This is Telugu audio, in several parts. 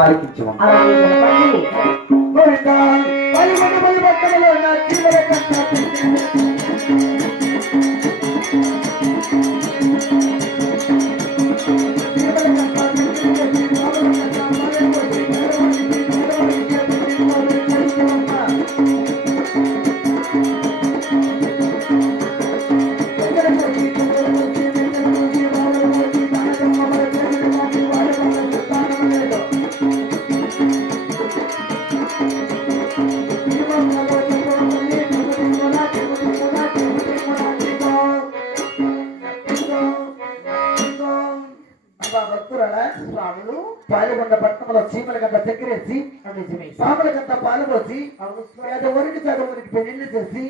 వారికి ఇచ్చాము పాలకొండ పట్టణంలో చీమలకంత చక్కెరేసి పాములకంత పాలు పోసి ఊరికి చదువునికి పెళ్లి చేసి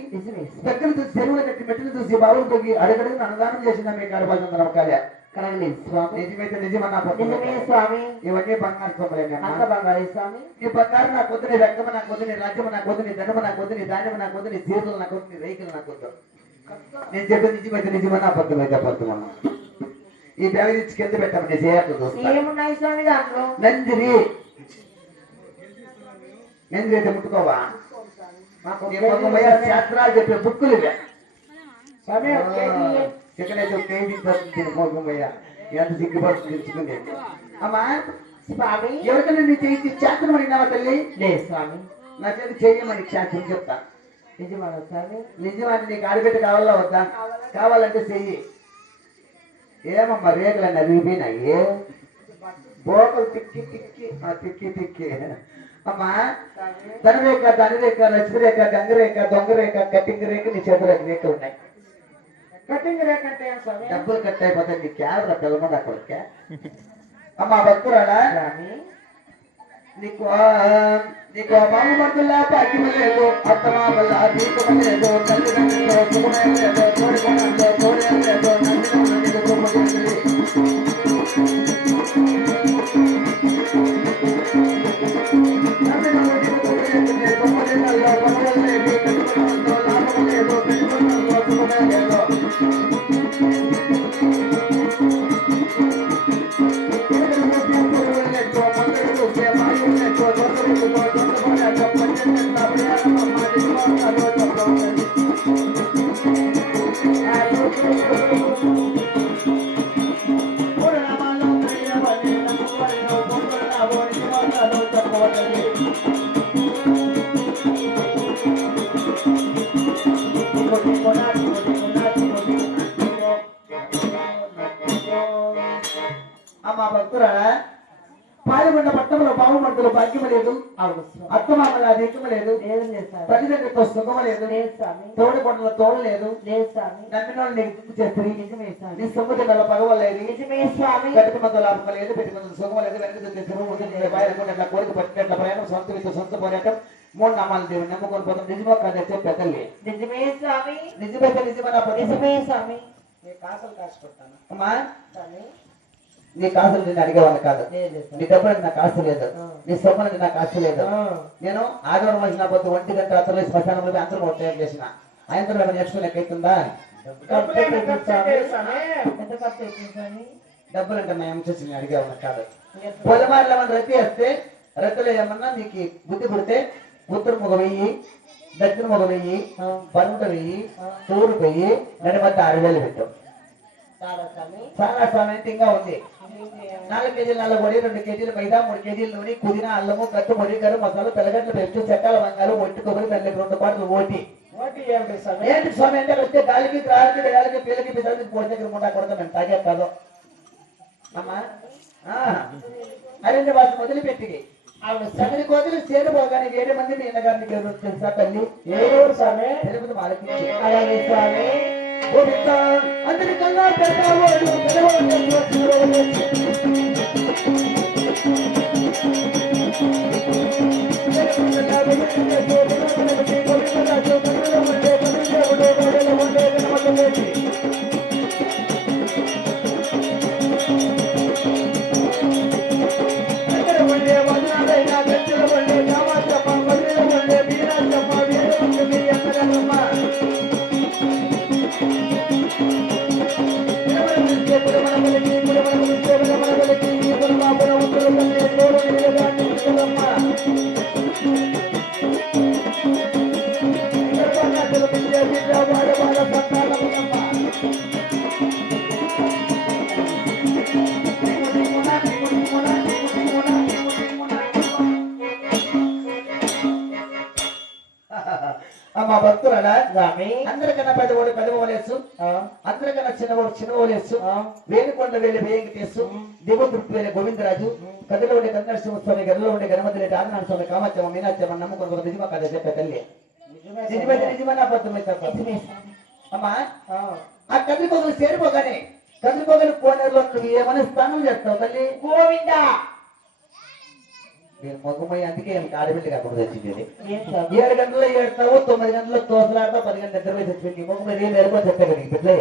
దగ్గర చూసి చెరువులు కట్టి మెట్టులు చూసి బాబులు తొగి అడుగడుగు అన్నదానం చేసిందా మీ కార్యపాలన నమ్మకాలే నిజమైతే నిజమన్నా స్వామి ఇవన్నీ బంగారు స్వామి ఈ బంగారు నాకు వద్దు నీ రక్తమ నాకు వద్దు నీ రాజ్యము నాకు వద్దు నీ ధనము నాకు వద్దు నీ ధాన్యము నాకు వద్దు నీ సీరులు నాకు వద్దు నీ రైతులు నాకు వద్దు నేను చెప్పేది నిజమైతే నిజమన్నా అబద్ధమైతే అబద్ధమన్నా ఈ బ్యాగ్ ఇచ్చి కింద పెట్టామని ఏమున్నాయి స్వామి దాంట్లో నందిరి నందిరి అయితే ముట్టుకోవా శాస్త్రాలు చెప్పే బుక్కులు ఇవే చికెన్ కేజీ పోగమయ్య ఎంత సిగ్గుపడుతుంది తెచ్చుకుంది అమ్మా స్వామి ఎవరికైనా నీ చేయించి శాస్త్రం అడిగినావా తల్లి లేదు స్వామి నా చేతి చేయమని శాస్త్రం చెప్తా నిజమా స్వామి నిజమని నీకు ఆడబెట్టి కావాలా వద్దా కావాలంటే చెయ్యి ఏమమ్మా రేకులన్నీ అరిగిపోయినాయి బోకలు తిక్కి తిక్కి తిక్కి తిక్కి అమ్మా ధనరేఖ ధనరేఖ లక్ష్మీరేఖ గంగరేఖ దొంగరేఖ కట్టింగ్ రేఖ నీ చేతుల రేఖలు ఉన్నాయి కటింగ్ రేఖ అంటే డబ్బులు కట్ అయిపోతాయి నీ క్యాలరా పిల్లమంది అక్కడికే అమ్మా భక్తురాడా నీకు నీకు బాగుపడుతున్నా పాకిమ లేదు అత్తమామల్ల దీపం లేదు తల్లిదండ్రులు సుఖమే లేదు తోడుకోవడంలో తోడే లేదు అమ్మా భక్తురాడా పాలకొండ పట్టణంలో బాగుమడుతులు భాగ్యం లేదు అత్తమామల దీకం లేదు తల్లిదండ్రులతో సుఖం లేదు తోడుకొండలో తోడు లేదు నమ్మిన నీకు చేస్తుంది నీ సొమ్ముల పగవలేదు గట్టి లాభం లేదు పెట్టి మందులు సుఖం లేదు వెనక కోరిక పట్టినట్ల ప్రయాణం సొంత విద్య సొంత పోరాటం మూడు నామాలు దేవుడు నమ్ముకొని పోతాం నిజమో కాదు చెప్పేతల్లి నిజమే స్వామి నిజమైతే నిజమన్నా నిజమే స్వామి కాసులు కాసి పెడతాను అమ్మా నీ కాసులు నేను అడిగేవాళ్ళు కాదు నీ డబ్బులు నాకు ఆశ లేదు నీ సొమ్ములకి నాకు ఆశ లేదు నేను ఆదివారం వచ్చిన పోతే 1 గంట అతను శ్మశానంలో అందరూ తయారు చేసిన ఆయన నేర్చుకుని ఎక్కైతుందా డబ్బులు అంటే నా ఎంచేసి అడిగేవాళ్ళు కాదు పొలమారిలో మన రతి వస్తే రతిలో ఏమన్నా నీకు బుద్ధి పుడితే ఉత్తర ముఖ వెయ్యి దక్షిణ ముఖ వెయ్యి పరుట వెయ్యి తూర్పు వెయ్యి నడిమధ్య 6000 పెట్టాం చాలా సమయంగా ఉంది 4 కేజీలు నల్ల పొడి 2 కేజీలు మైదా 3 కేజీలు నూనె పుదీనా అల్లము కట్టు పొడి కరు మసాలా తెల్లగడ్డలు పెట్టి చెక్కల వంగాలు ఒట్టి కొబ్బరి తల్లి 2 పాటలు ఓటి ఏంటి స్వామి అంటే వస్తే గాలికి గాలికి వేళకి పిల్లకి పిల్లలకి పోటీ దగ్గర ముండా కొడతాను తాగే కాదు అమ్మా అరే వాళ్ళు మొదలుపెట్టి ఆవిడ సగలి కోతులు చేరుపోగానే 7 మంది మీ అన్నగారికి తెలుసా తల్లి ఏడు స్వామి తెలుగు వాళ్ళకి అలాగే స్వామి అందరి కంగారు పెడతావు Thank you. మా భక్తులలా స్వామి అందరికన్నా పెద్దవాడు పెద్దవాళ్ళేసు అందరికన్నా చిన్నవాడు చిన్నవాళ్ళేసు వేణుకొండ వేలి వేంకటేశు దిగువ తృప్తి వేలి గోవిందరాజు కదిలో ఉండే కన్నడ స్వామి గదిలో ఉండే గణపతి రెడ్డి ఆదినారాయణ స్వామి కామాక్షమ్మ మీనాక్షమ్మ నమ్ముకుని నిజమా కదా చెప్పే తల్లి నిజమైన అబద్ధమైతే అమ్మా ఆ కదిరిపోగలు చేరిపోగానే కదిరిపోగలు కోనేరులో నువ్వు ఏమైనా స్నానం చేస్తావు తల్లి గోవింద నేను మగమయ్య అందుకే ఆడబిడ్డ కాకుండా వచ్చింది ఏం స్వామి 7 గంటల్లో ఏడతావు 9 గంటల్లో తోసలాడతావు 10 గంటల నిద్రపోయి చచ్చిపోయింది మగమయ్య ఏం ఎరుకో చెప్తా నీకు బిడ్డలే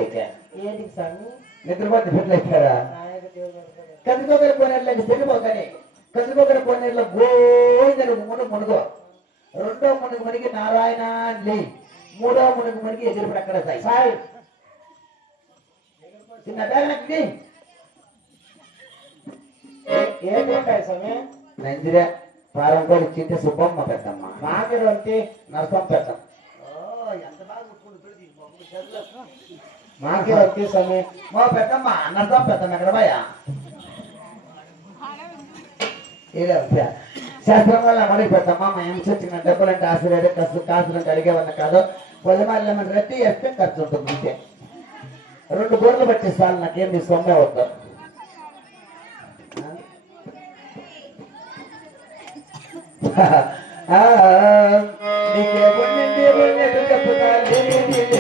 ఏంటికి స్వామి నిద్రపోతే బిడ్డలు ఎక్కారా నాయక దేవుడు అనుకోలేదు. కదిరిపోగల కోనేరులోకి సరిపోగానే కదిరిపోగల కోనేరులో గోయిందని మునుగో రెండో మునుగు మునిగి నారాయణ లే మూడో మునుగు మునిగి ఎగిరిపడి అక్కడ సాయి చిన్న బ్యాగ్ ఏంటి ఉంటాయి స్వామి నందిరా పారం కూడా ఇచ్చింటే సుబ్బమ్మ పెద్దమ్మ మామిడి అంటే నరసం పెద్దమ్మ మాకే వచ్చే స్వామి మా పెద్దమ్మ నరసం పెద్దమ్మ ఎక్కడ భయ శాస్త్రం వల్ల అమలు పెద్దమ్మ మా ఎంచి వచ్చిన డబ్బులు అంటే ఆశీర్వాద కాసులు అంటే అడిగేవన్న కాదు పొలమాలి మన రెట్టి వేస్తే ఖర్చు ఉంటుంది అంతే 2 గోర్లు పట్టి చాలు నాకేం నీ సొమ్మే వద్దు నీకే కొన్నింటి చెప్పుతా చెప్పుతా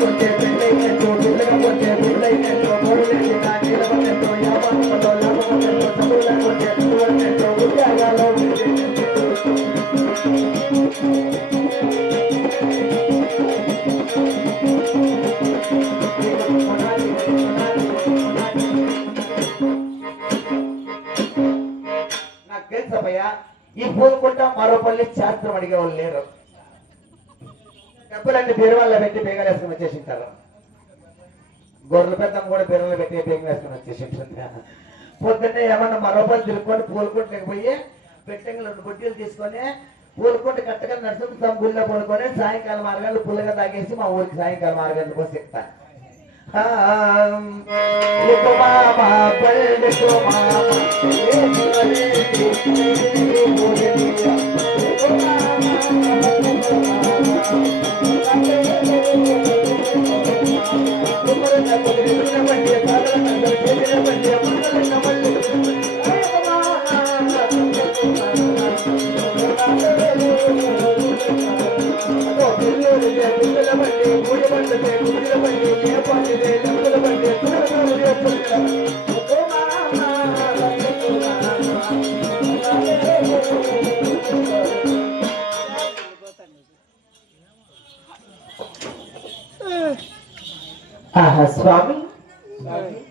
కొంచెం పెళ్ళైనట్టు పిల్లగా కొంచెం పిల్లైనట్టు గోరులెట్టి నా నీలవన్నట్టు యాపంలో లాభమన్నట్టు చదువుల కొంచెం చదువులన్నట్టు ఉద్యోగాల్లో నాకు తెలుసయ్యా ఈ పూలకుంట మరోపల్లి శాస్త్రం అడిగేవాళ్ళు లేరు డబ్బులన్నీ బీరువాళ్ళ పెట్టి బేగలు వేసుకుని వచ్చేసింటారు గొర్రెల పెద్దమ్మ కూడా బీరువాళ్ళు పెట్టి బేగలు వేసుకుని వచ్చేసింటుంది పొద్దున్నే ఏమన్నా మరోపల్లి తిరుక్కొని పూలకుంటకి పోయి పెట్టంగా 2 బుడ్డీలు తీసుకొని పూలకుంట కట్టగా నడుచుకుంటాం గుళ్ళో పడుకొని సాయంకాలం 6 గంటలు పుల్లగా తాగేసి మా ఊరికి సాయంకాలం 6 గంటలకు పోసి ఎక్కుతాను ఆహా స్వామి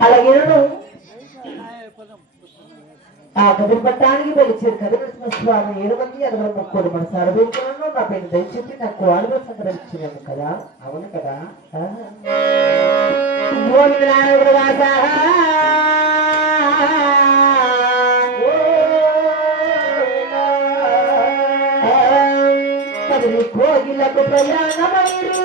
అలాగే ఆ కదిరి పట్టానికి పిలిచారు కదిరి స్వామి 7 మంది 6 మన సర్వేశ్వరంలో నా పేరు దయచేసి నాకు ఆడవ సంగ్రహించినాము కదా అవును కదా కదిరి కోగిలకు ప్రయాణమైరి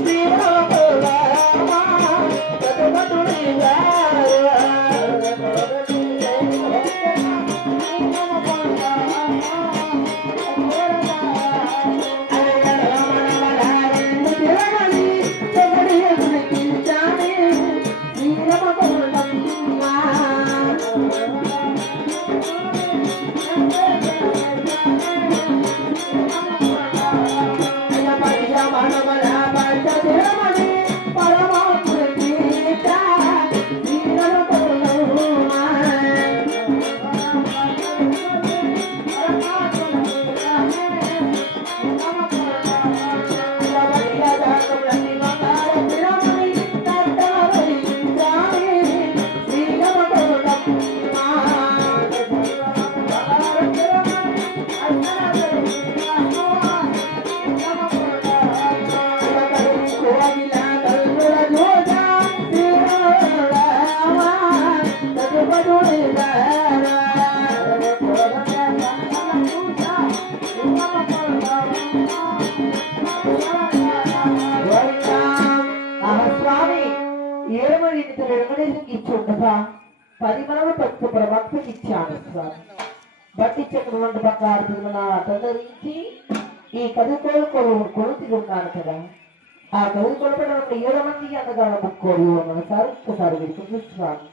శ్రీరామ ఇంత వెంకటేశం ఇచ్చుండగా 10 మనలు పసుపు ప్రవక్తకి ఇచ్చాను స్వామి. బట్టి చెప్పినటువంటి పక్క ఆడుతున్న నా ధరించి ఈ కదుకోలు కొనుక్కొని తిరుగున్నాను కదా. ఆ కదులు కొనపడినప్పుడు 7 మంది అందగాల ముక్కోడి మనసారి ఒక్కసారి విడుకుంది స్వామి.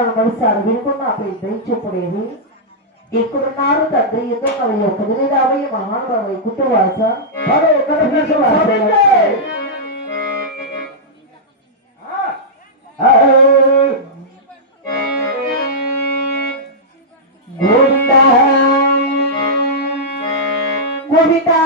చెప్పాలని మనసారి వినుకున్న నాపై దయచూపలేదు. ఇక్కడున్నారు తండ్రి ఇద్దరు కదిలి రాబోయే మహానుభావ కుటుంబాస గోవిందా గోవిందా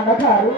అన్నగారు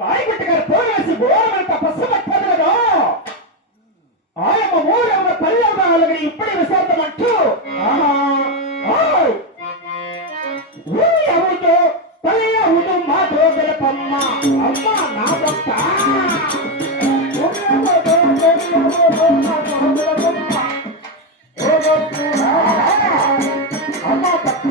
కాయగట్టి గారు పోవేసి ఘోరమైన తపస్సు పట్టారు కదా ఆయమ్మ ఊరెవర పల్లెవరాలని ఇప్పుడే విశాంతమంటూ ఊరి అవుతూ పల్లె అవుతూ మా దోగలపమ్మ అమ్మ నా భక్త అమ్మ భక్త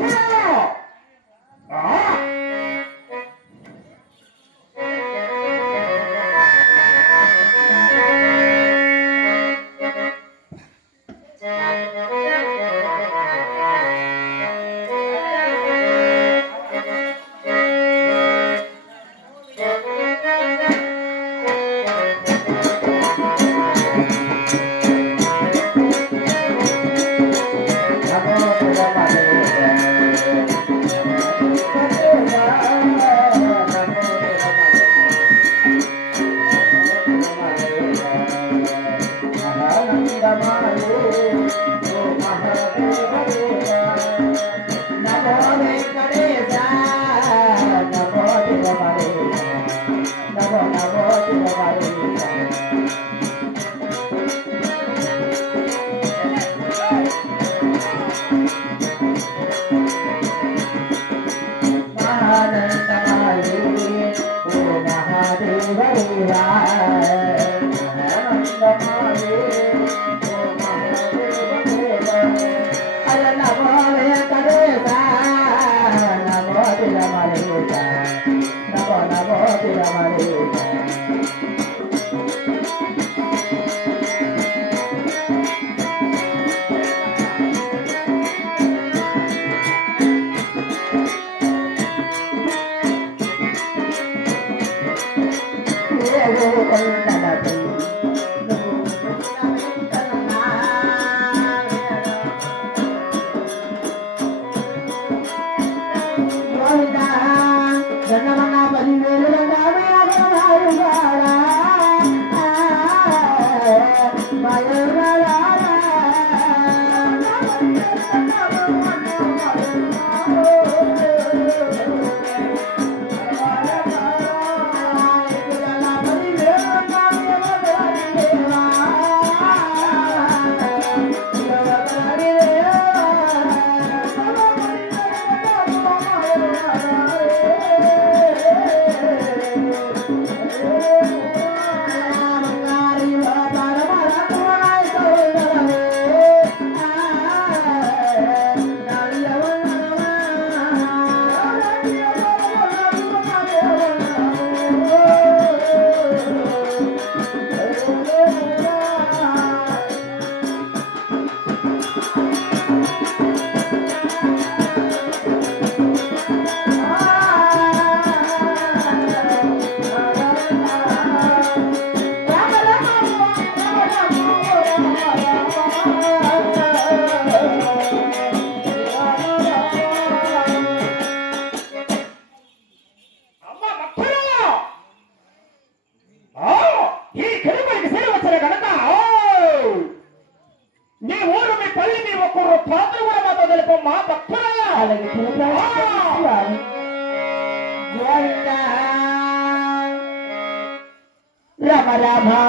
Rama Rama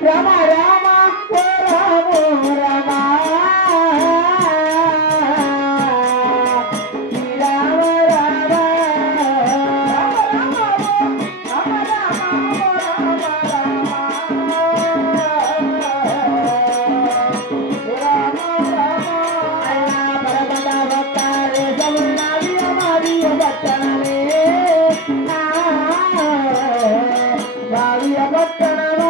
Rama Rama Rama Rama Maria Bhattana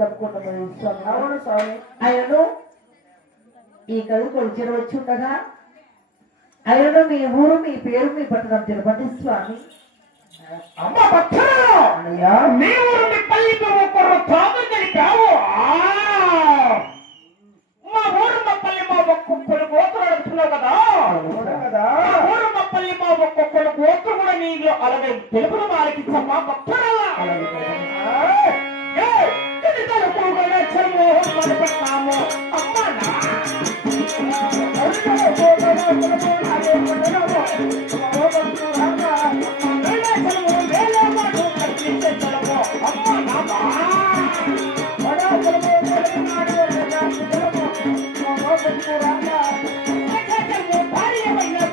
కప్పుకుంటాం స్వామి. అవును స్వామి. ఆయనను ఈ కదుకోలు వచ్చి ఉండగా ఆయనను మీ ఊరు మీ పేరు మీ పట్టణం తిరుపతి స్వామి. అమ్మ భక్తులు అయ్యా నీవు నీ పల్లికి ఒకరు తాము తెలిపావు. మా ఊరు మా పల్లి మా ఒక్కొక్కరు గోత్రం అడుగుతున్నావు కదా. ఊరు మా పల్లి మా ఒక్కొక్కరు గోత్రం కూడా నీలో అలాగే తెలుపులు మాలకిచ్చమ్మా భక్తురాలా.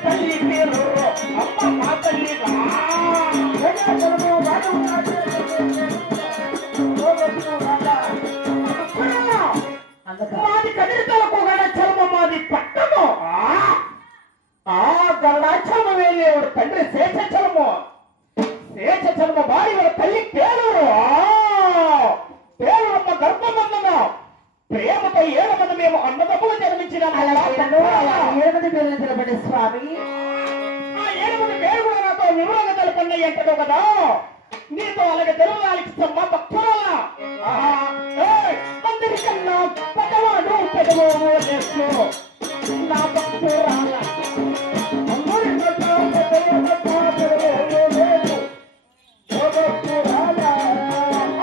తల్లి పేరు అమ్మ మా తల్లి మాది కదిరితలకు గణాచలమ మాది పట్టము. ఆ గణాచలమ వెళ్ళేవాడు తండ్రి శేషచలము. శేషచలమ భార్య వాళ్ళ తల్లి పేరూరు. పేరూరమ్మ గర్భమందున ప్రేమతో 7 మంది మేము అన్నదమ్ములు జన్మించిన 7 మంది పేర్లు నిలబడే స్వామి. ఆ 7 మంది పేరు కూడా నాతో వివరంగా తెలపండి అంటాడు కదా. నీతో అలాగే తెలుగు ఆలకిస్తమ్మా భక్తురాలా. అందరికన్నా పెద్దవాడు పెదవాడు చేస్తూ నా భక్తురాల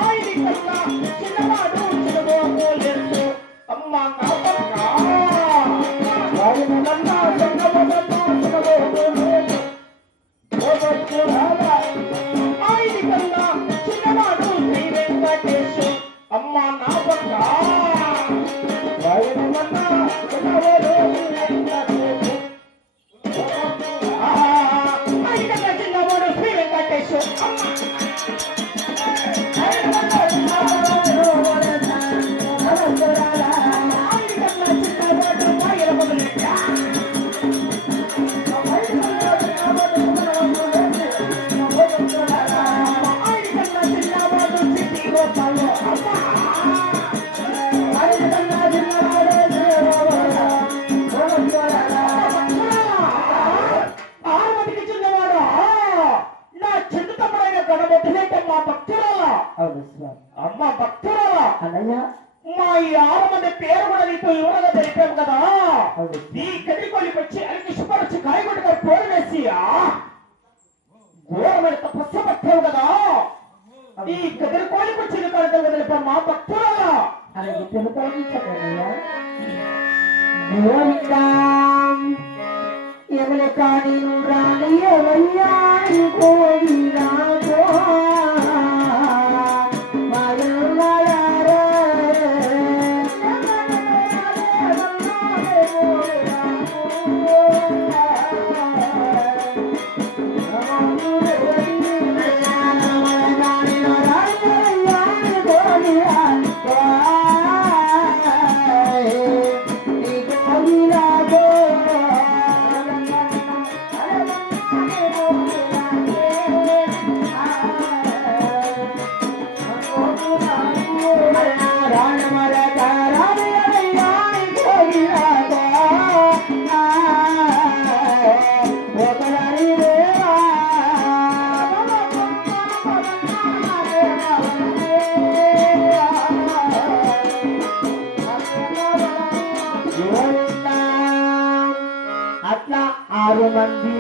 ఆయనకన్నా చిన్నవాడు చిన్నవాడు చేస్తూ అమ్మ నా పక్క ఆయనకన్నా చిన్నవాడు ఆయనకన్నా చిన్నవాడు శ్రీ వెంకటేశ్ అమ్మ నా పక్క ఆయనకన్నా చిన్నవాడు ఆయనకన్నా చిన్నవాడు శ్రీ వెంకటేశ్ ఆయనకన్నా చిన్నవాడు మాయల మొదలెట్ట అమ్మ భక్తురాలా. మా ఈ 6 మంది పేరు కూడా నీకు వివరంగా తెలిపాము కదా. ఈ కదిరికోలికి వచ్చి అనికి శుభ్రచి కాయగొట్టుగా పేరు వేసి ఘోరమైన తపస్సు పట్టావు కదా. ఈ కదిరికోలికి వచ్చి కనుక తెలిపాము మా భక్తురాలా. అలాగే తెలుపాలయ్యా. ఎవరి కానీ రాని ఎవయ్యా కోరినాగో అట్లా 6 మంది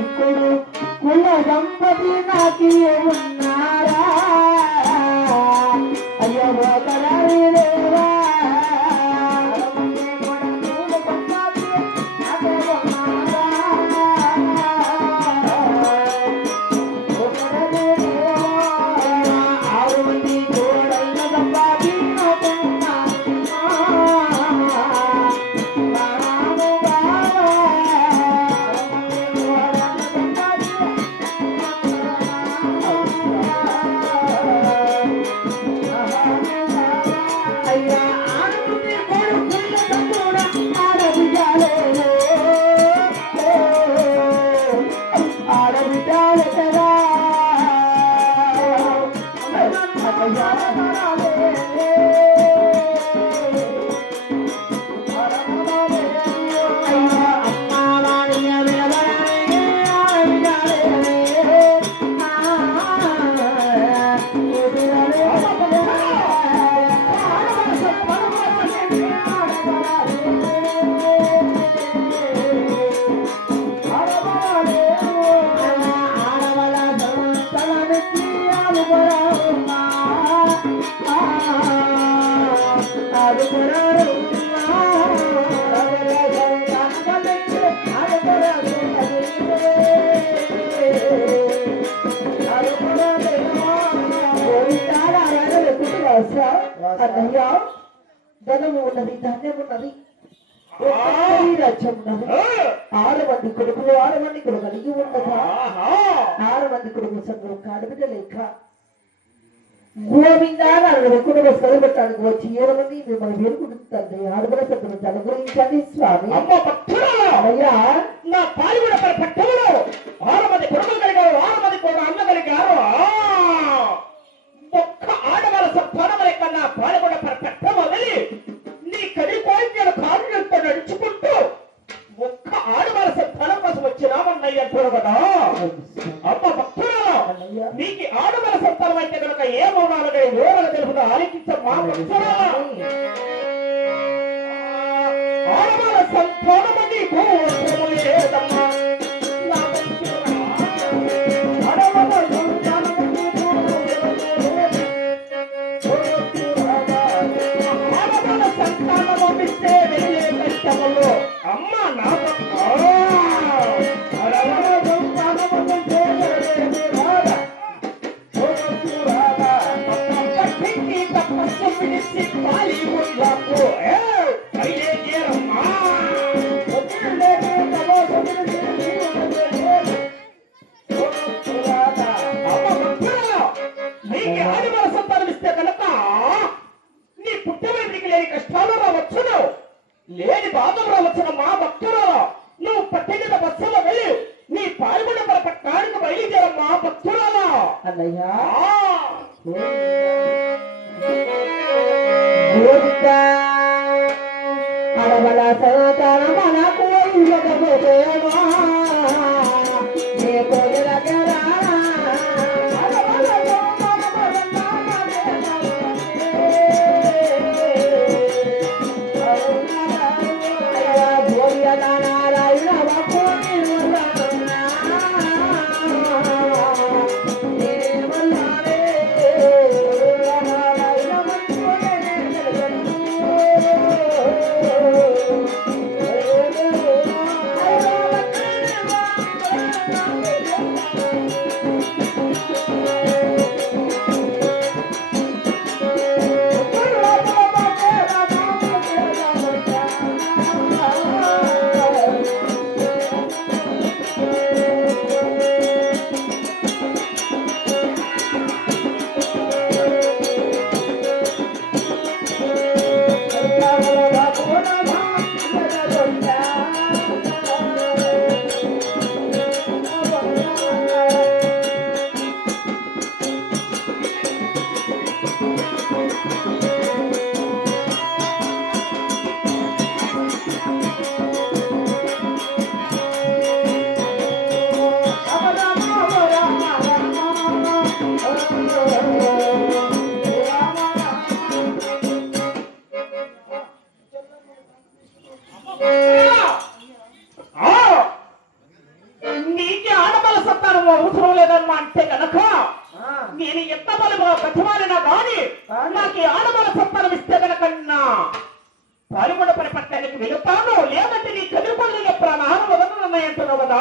కుల దంపతి నాకి ఉన్నారా. అయ్యో ఒకరారి దేవా అన్నయ్య ధనము ఉన్నది, ధాన్యం ఉన్నది, రాజ్యం ఉన్నది. 6 మంది కొడుకులు 6 మంది కొడుకు కలిగి ఉండగా 6 మంది కొడుకు సంఘం కాడబిడ్డ లేక గోవిందా నలుగురు కుటుంబ సరిపెట్టడానికి వచ్చి 7 మంది మిమ్మల్ని వేరుకుంటుంది. ఆడబిడ్డ సభ్యులు అనుగ్రహించండి స్వామి. అయ్యా నా పాల్గొన పట్టణంలో 6 మంది కొడుకులు కలిగారు, 6 మంది కూడా అన్న కలిగారు. ఒక్క ఆడవాళ్ళ సంతానముల కన్నా పాల్గొన పట్టణం వదిలి నీ కలిపోయిన కార్యంతో నడుచుకుంటూ ఒక్క ఆడవాళ్ళ సంతానం కోసం వచ్చినామన్నయ్య అంటారు కదా. అమ్మ భక్తురాలు, నీకు ఆడవాళ్ళ సంతానం అయితే కనుక ఏ మౌనాలుగా వివరాలు తెలుపుతా ఆలోచించమ్మా. భక్తురాలు, ఆడవాళ్ళ సంతానము నీకు అవసరము లేదమ్మా. నా భక్తురాలు, ఆడవాళ్ళ సంతానము నీకు ఆడవాళ్ళ సంతానము ఇస్తే వెళ్ళే కష్టములు అమ్మ నా నీకు ఆడవాళ్ళ సంతానం ఇస్తే కనుక నీ పుట్టవేడికి లేని కష్టాలు రావచ్చును, లేని బాధలు రావచ్చును. మా భక్తురాలు, నువ్వు పట్టణ బస్సులో వెళ్ళి నీ పాల్గొన పట్టణానికి బయలుదేరమ్మా భక్తురాలు. అన్నయ్య అడవల సంతాన మనకు ఇవ్వకపోతేమా నీ కోరిక గరా నీకే ఆడవాళ్ళ సంతానం అవసరం లేదమ్మా అంటే కనుక నేను ఎంత బలమో ప్రతిమాలినా గాని నాకు ఆడవాళ్ళ సంతానం ఇస్తే కనుకన్నా పాల్గొన పట్టణానికి వెళుతాను, లేదంటే నీ కదుపల్లి ప్రాణాలు వదలన్నాయంటున్నావు కదా.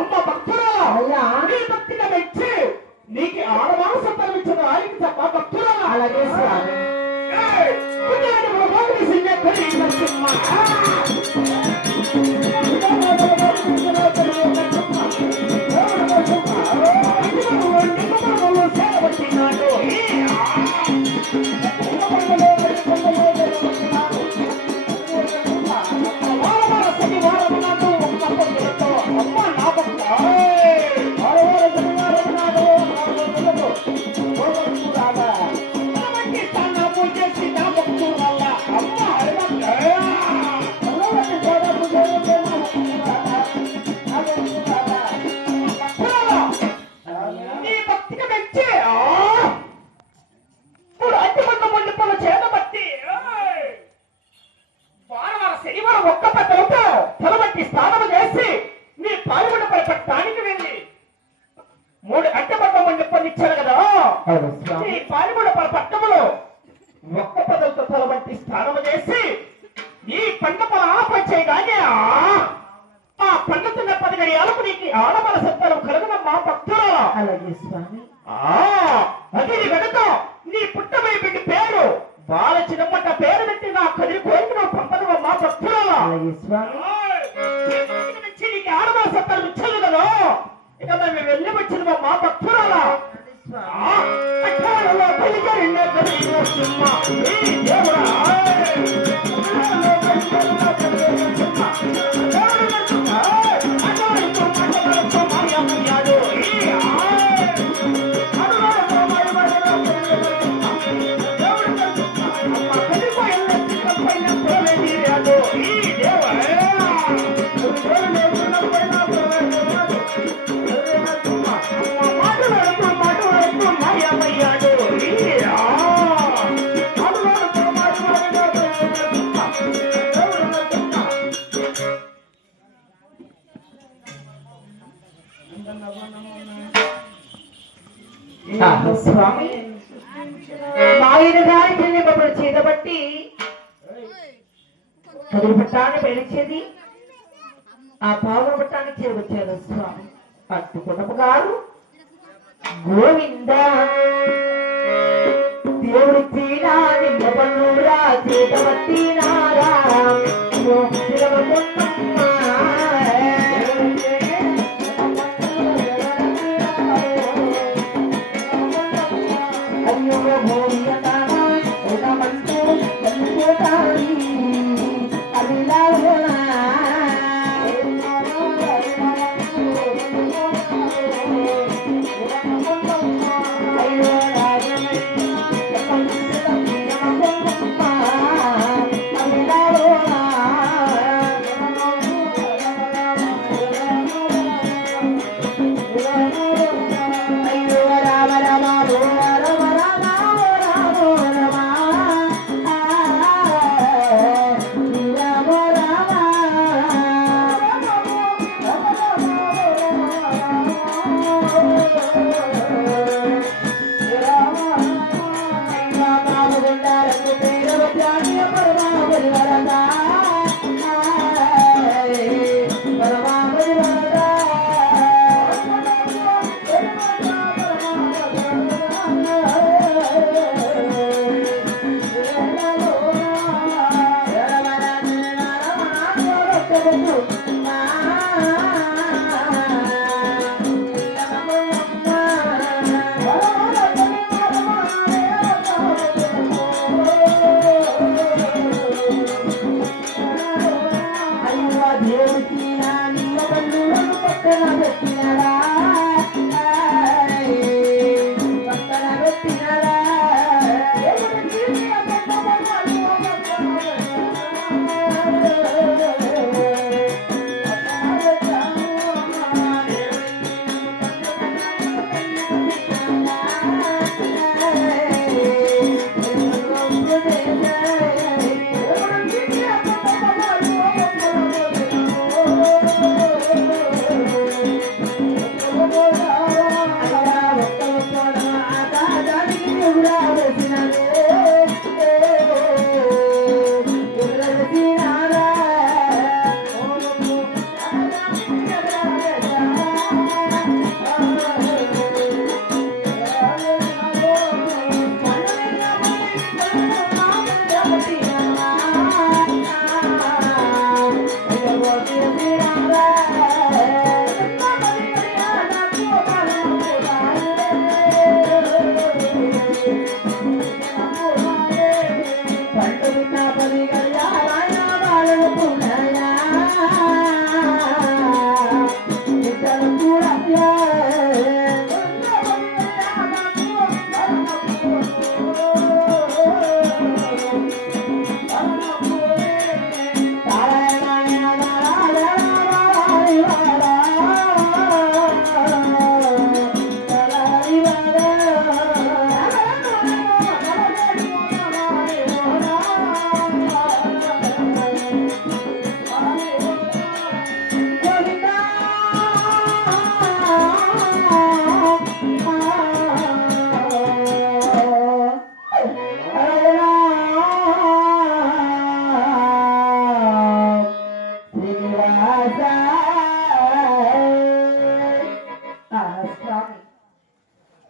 అమ్మ భక్తురాలా, నీ భక్తిగా మెచ్చి నీకు ఆడవాళ్ళ సంతానం ఇచ్చిన ఆయనకి తప్ప భక్తురాలా. అలాగే స్వామి. అది కనుక నీ పుట్టబోయే బిడ్డ పేరు ఇక మేము వెళ్ళి వచ్చిన మా భక్తురాలా అఖాడలో బలిగరిన దర్శనమ్మ ఈ దేవుడా స్వామి మాయన గారి చెల్లింపబడి చేతబట్టి కదురు పట్టాన్ని పిలిచేది ఆ పావుల పట్టానికి చేరొచ్చారు స్వామి పట్టుకున్నపు గారు గోవింద దేవుడి తీనా నిన్న పన్నురా చేతబట్టి నారా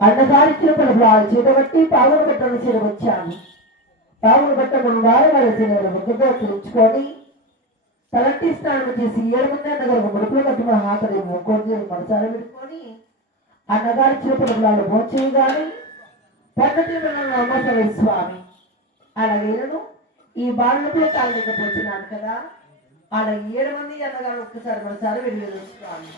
అన్నగారి చిరుపల బ్లాలు చేతబట్టి పావులు పెట్టను చేరవచ్చాను. పావులు పెట్టమని వారి వారి ముగ్గుతో పిలుచుకొని తలంటి స్నానం చేసి 7 మంది అన్నగారు ముడుపులు కట్టుకున్న హాతరి ముక్కోటి మనసారి పెట్టుకొని అన్నగారి చిరుపడులాలు భోంచేవి గాని పద్ధతి అమ్మసరి స్వామి అలాగేను ఈ బాలులపై తాగలేకపోతున్నాను కదా అలా 7 మంది అన్నగారు ఒక్కసారి మనసారి వెళ్ళి స్వామి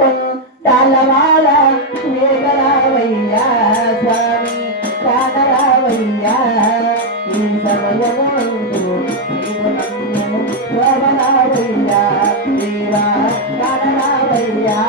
కొండలవాల వేగరావయ్యా స్వామి కానరావయ్యా ఈ సమయమందు శోభరావయ్యా దేవా కానరావయ్యా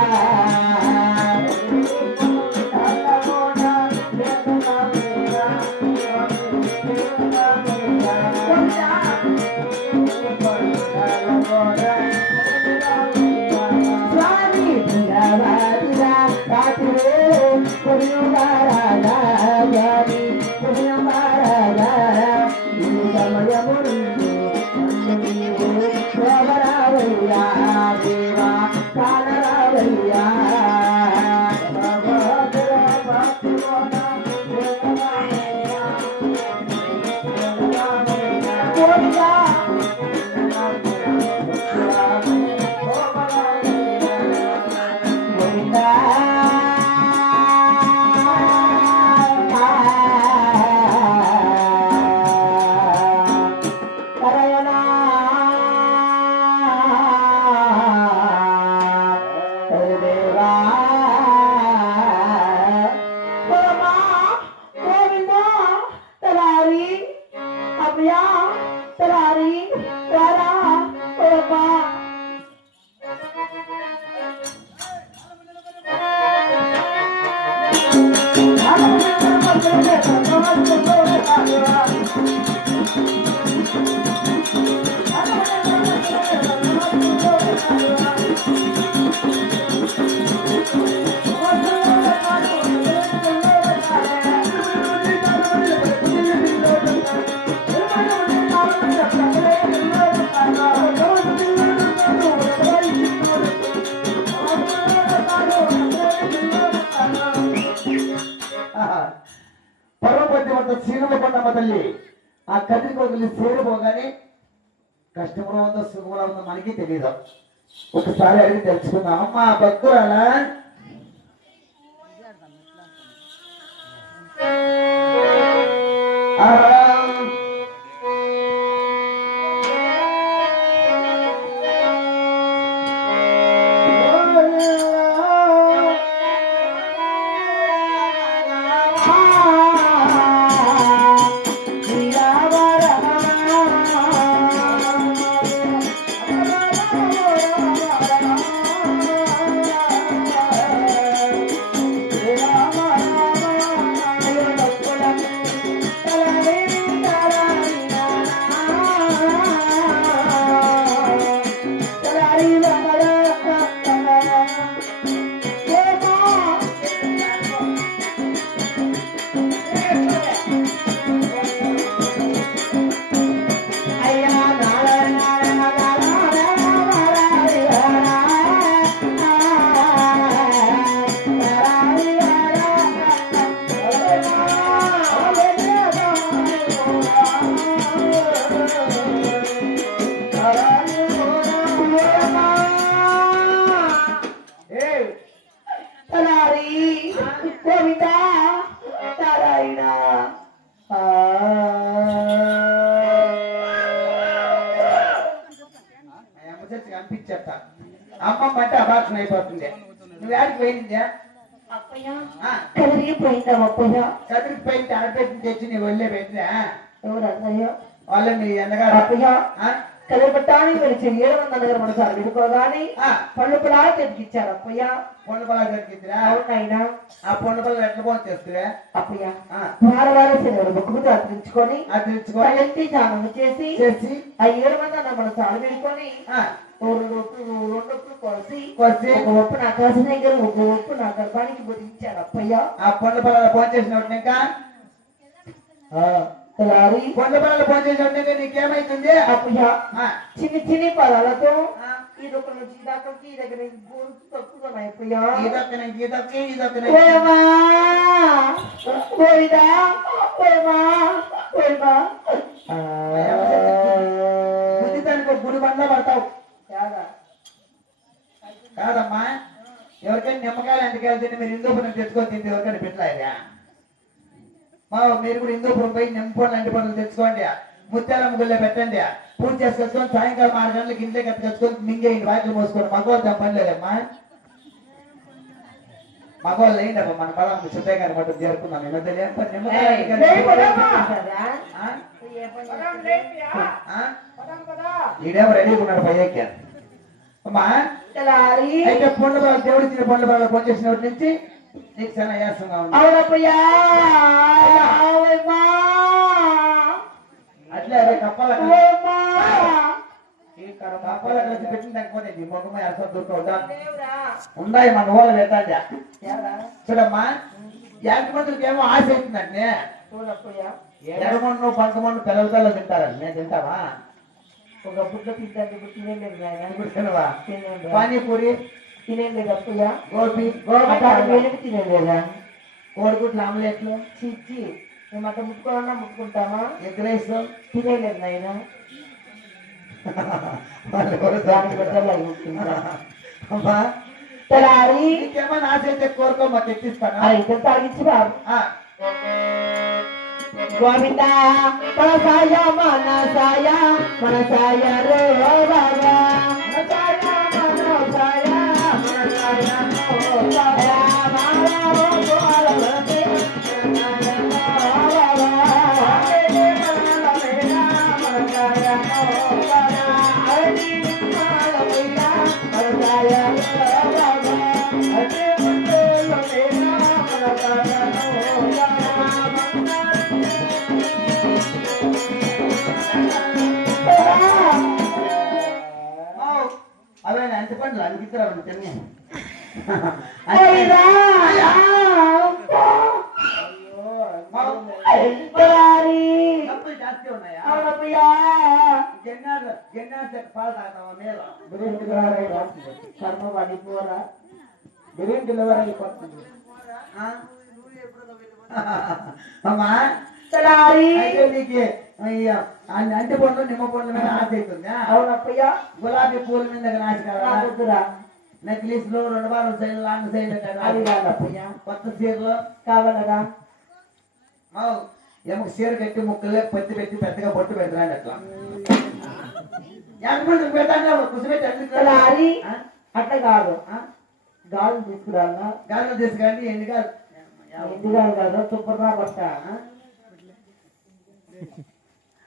శ్రీరమకొండమ్మ తల్లి ఆ కదిరి కొడుకుని చేరిపోగానే కష్టంలో ఉందో సుఖంలో ఉందో మనకి తెలియదు. ఒకసారి అడిగి తెలుసుకుందాం. అమ్మ భక్తురాలా అనిపించేట అమ్మమ్మ అంటే అబార్షన్ అయిపోతుంది. నువ్వు ఆడికి పోయిందా? చదువుకి పోయింది అరపెట్టి తెచ్చి నీ వెళ్ళే పెట్టినా ఎవరు అన్నయ్య వాళ్ళ మీ అన్నగారు కలపట్టానికి వెలిచి 700 దగ్గర మనసారి విడుకోగాని పళ్ళు పొలాలు తెచ్చిచ్చారు అప్పయ్య. పొండ్ల పొలాలు తెచ్చిద్దిరా? అవునైనా. ఆ పొండ్ల పొలాలు ఎట్లా పోని చేస్తురా అప్పయ్య? వారం శనివారం బొక్కుతో అతిరించుకొని ఇంటి స్నానం చేసి ఆ 700 అన్న మనసారి విడుకొని 2 ఒప్పులు కోసి ఒక ఒప్పు నా కాసిన దగ్గర ఒక ఒప్పు నా గర్భానికి బొదించారు అప్పయ్య. ఆ పొండ్ల పొలాలు ఫోన్ చేసినట్టు ఇంకా తలారి కొండ పొలాలు ఫోన్ చేసినట్టు నీకేమైతుంది? అప్పయ్య చిన్ని చిన్ని పదాలతో ఇది ఒక నుంచి దాకా ఈ దగ్గర గుర్తు తప్పుతున్నాయి అప్పయ్యా ఇదొక్కనే ఓయమ్మా పోయిదా ఓయమ్మా ఓయమ్మా బుద్ధిదానికి ఒక గుడి బండ్లో పడతావు యాదా కాదమ్మా ఎవరికైనా నిమ్మకాయలు ఎంటకాయలు తింటే మీరు హిందూపురం తెచ్చుకొని తింటే ఎవరికైనా పెట్టలేదా మా మీరు కూడా హిందూపురం పోయి నిమ్మపండ్లు అంటి పండ్లు తెచ్చుకోండి ముత్యాలమ్మ గుళ్ళో పెట్టండి పూజ చేసుకొచ్చుకొని సాయంకాలం 6 గంటలకు ఇంట్లోకి ఎత్తుకొచ్చుకొని మింగేయండి వాకిలు మోసుకొని మగవాళ్ళు పని లేదమ్మా మగవాళ్ళు వేయండి మన పదం చుట్టే కానీ మటు జరుపుకున్నాం ఈ మధ్య ఈడేమో రెడీగా ఉన్నాడు పైకి అమ్మా అయితే పండ్ల బాగా దేవుడు ఇచ్చిన పండ్ల బాగా ఫోన్ చేసినప్పటి నుంచి నీకు చాలా యాసంగా ఉంది అవునప్పయ్యా అట్లే అదే కప్పాల కప్పాల కలిసి పెట్టిన తగ్గపోతే నీ మొగమ అసలు దొరకవుతా ఉన్నాయి మన ఊళ్ళో పెట్టండి చూడమ్మా 50 మందికి ఏమో ఆశ అవుతుందంటే ఎర్రమన్ను పంకమన్ను పిల్లలు తింటారని నేను తింటావా ఒక బుడ్డ తింటే తినేలేదు ఇప్పుడు తినవా పానీపూరి తినేలేదు అప్పయ్యా గోపి తినేలేదా కోడిగుడ్లు ఆమ్లెట్లు చిచ్చి మేము అట్లా ముట్టుకోవాలన్నా ముట్టుకుంటామా ఎగ్ రైస్ తినేలేదు నాయన అమ్మా తలారి నీకేమైనా ఆశ అయితే కోరుకోమా తెచ్చిస్తాను అయితే తాగించి బాబు గోవింద మనసాయ మనసాయ మనసాయ రే బాబా మనసాయ మనసాయ మనసాయ అవే అంటి పండ్లు అనిపిస్తారు తిని డబ్బులు జాస్తి ఉన్నాయా జెండా పాలు తాగుతావా మేలు కర్మ పడిపోరా బిర్యానీ డెలివరీ అయిపోతుంది అమ్మా అయితే నీకు అంటి పండ్లు నిమ్మ పండ్ల మీద ఆశ అవుతుందా అవునప్పయ్యా గులాబీ పూల మీద ఆశ కదా వద్దురా నెక్లెస్ లో 2 వారాల సైడ్ లాంగ్ సైడ్ అది కాదప్పయ్యా కొత్త చీరలు కావాలరా ఏమో చీర కట్టి ముక్కలే పత్తి పెట్టి పెద్దగా బొట్టు పెడతాడు అట్లా 50 మందికి పెట్టాను కుసిపెట్టి తలారి అట్లా కాదు గాలి తీసుకురాలా గాలిలో తీసుకురండి ఎండు కాదు ఎందుకు కాదు తుప్పరా బట్ట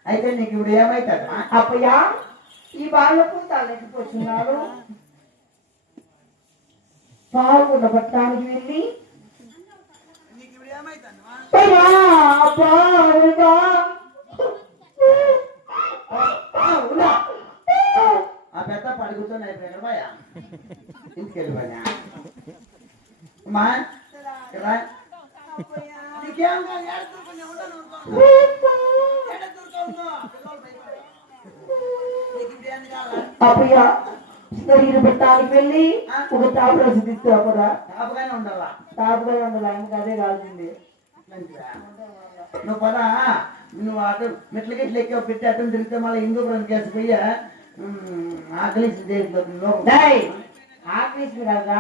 అయితే నీకు ఇప్పుడు ఏమైతుంది అప్పయ్యా ఈ బాలకు తలెక్కిపోతున్నారు పాల్గొన్న పట్టణానికి వెళ్ళి ఆ పెద్ద పడి కూర్చొని అయిపోయాడు బాయ ఇంటికి వెళ్ళిపోయా అమ్మా నీకేం అప్పయ్యా శరీర పట్టణానికి వెళ్ళి ఒక తాపు రసి తీసుకురా తాపగానే ఉండాలా తాపుగా ఉండాలి ఆయనకి అదే కావాల్సింది నువ్వు పదా నువ్వు అటు మెట్ల గిట్లు ఎక్కి పెట్టి అటు తిరిగితే మళ్ళీ హిందూపురం కేసు పోయి ఆకలి ఆకలిసి కదా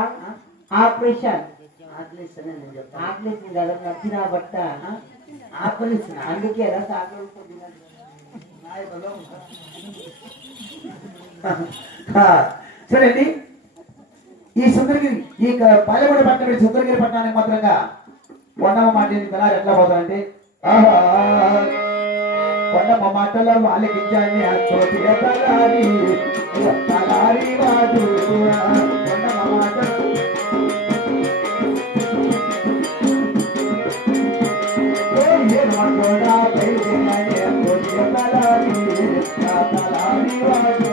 ఆపరేషన్ ఆకలిసి నేను చెప్తాను ఆకలిసి కదా నచ్చిన బట్ట ఆకలిసి అందుకే సాగు చూడండి ఈ సుందరగిరి ఈ పాలెగూడ పట్టణ సుందరగిరి పట్టణానికి మాత్రంగా కొండమ్మ మాట ఎలా ఎట్లా పోతానంటే కొండమ్మ మాటలో ఆలకించాన్ని తలారి వాడు కొండమ్మ మాట తలారి వాడు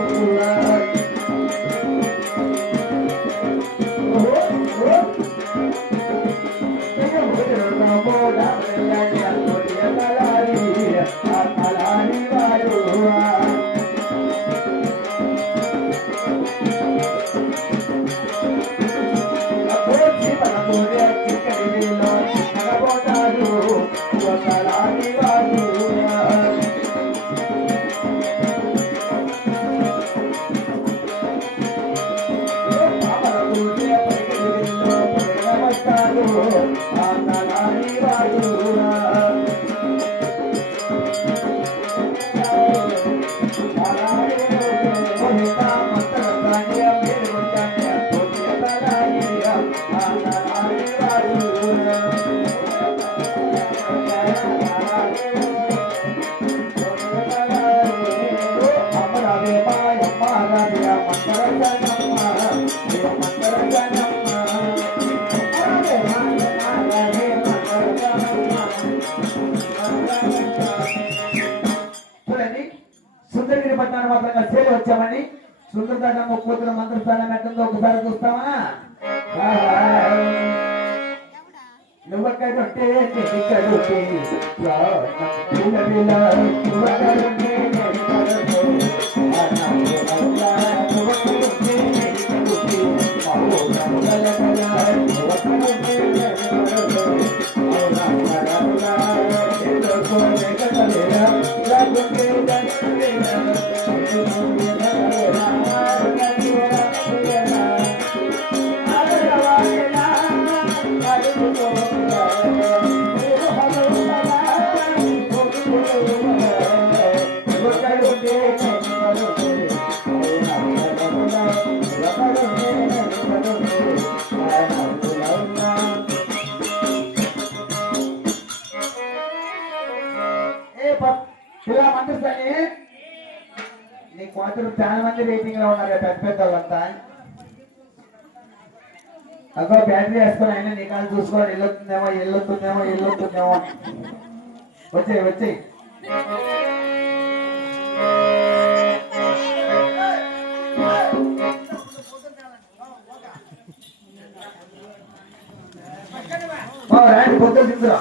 పట్టణాన్ని మాత్రంగా చేరి వచ్చామండి. సుందరదానమ్మ కూతురు మంత్రస్థానం ఎట్టుందో ఒకసారి చూస్తామా? నువ్వొక్కడుంటే చెక్కడుంటే ఇలా మంత్రిస్తాని నీ కూతురు చాలా మంది రేటింగ్ లో ఉన్నారు పెద్ద పెద్ద వాళ్ళంతా. అగో బ్యాటరీ వేసుకొని అయినా నీ కాళ్ళు చూసుకోవాలి, వెళ్ళొస్తుందేమో. వచ్చేయి రాండి పొద్దులు తిందురా.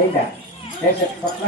ఏంటా పట్ల